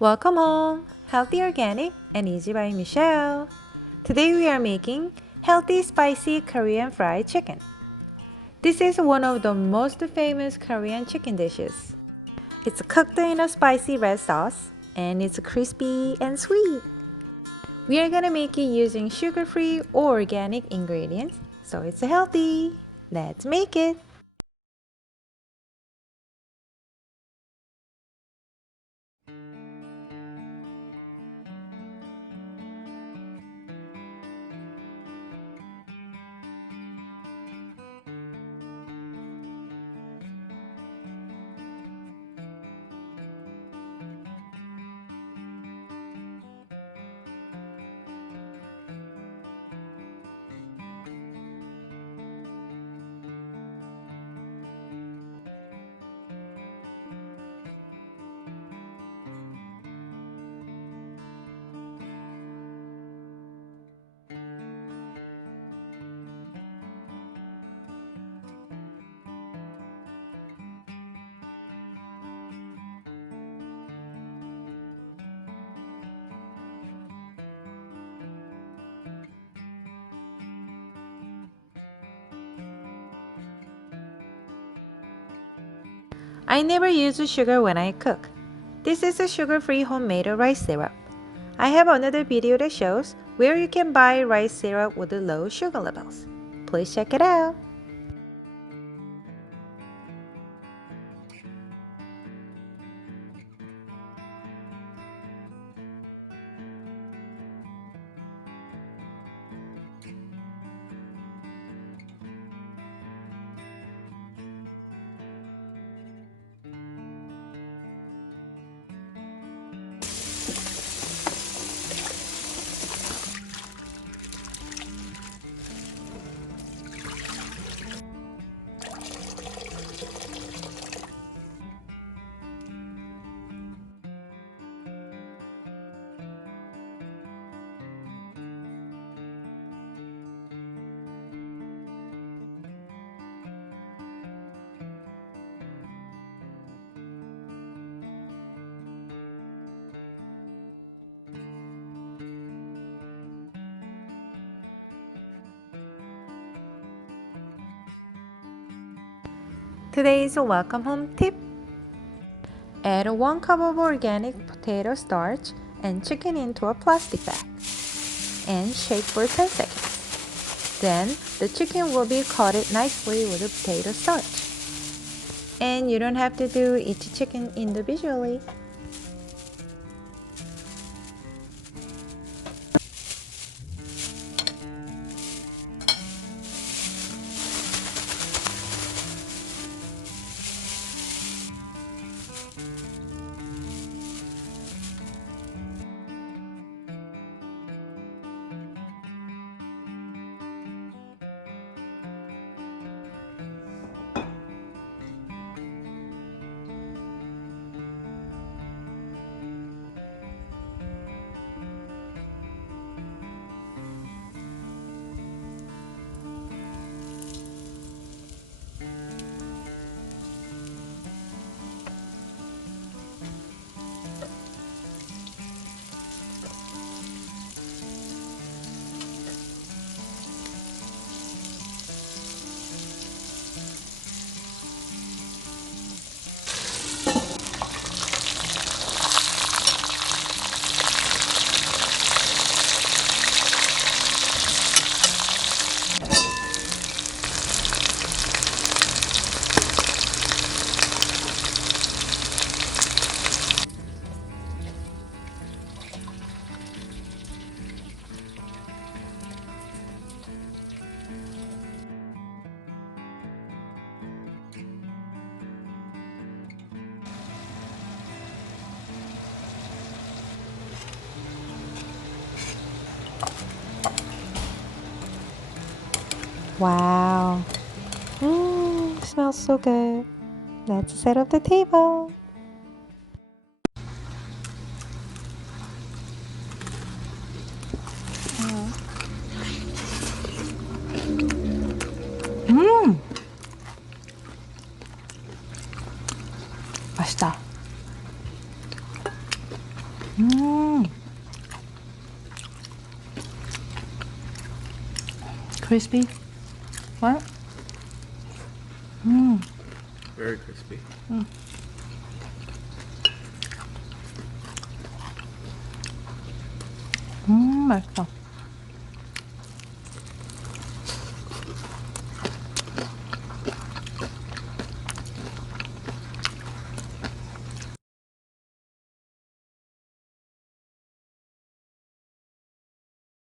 Welcome home! Healthy Organic and Easy by Michelle. Today we are making healthy spicy Korean fried chicken. This is one of the most famous Korean chicken dishes. It's cooked in a spicy red sauce and it's crispy and sweet. We are gonna make it using sugar-free or organic ingredients, so it's healthy. Let's make it! I never use sugar when I cook. This is a sugar-free homemade rice syrup. I have another video that shows where you can buy rice syrup with low sugar levels. Please check it out. Today's welcome home tip. Add 1 cup of organic potato starch and chicken into a plastic bag and shake for 10 seconds. Then the chicken will be coated nicely with the potato starch. And you don't have to do each chicken individually. Wow. Smells so good. Let's set up the table. 맛있다. Crispy. What? Very crispy. 맛있어.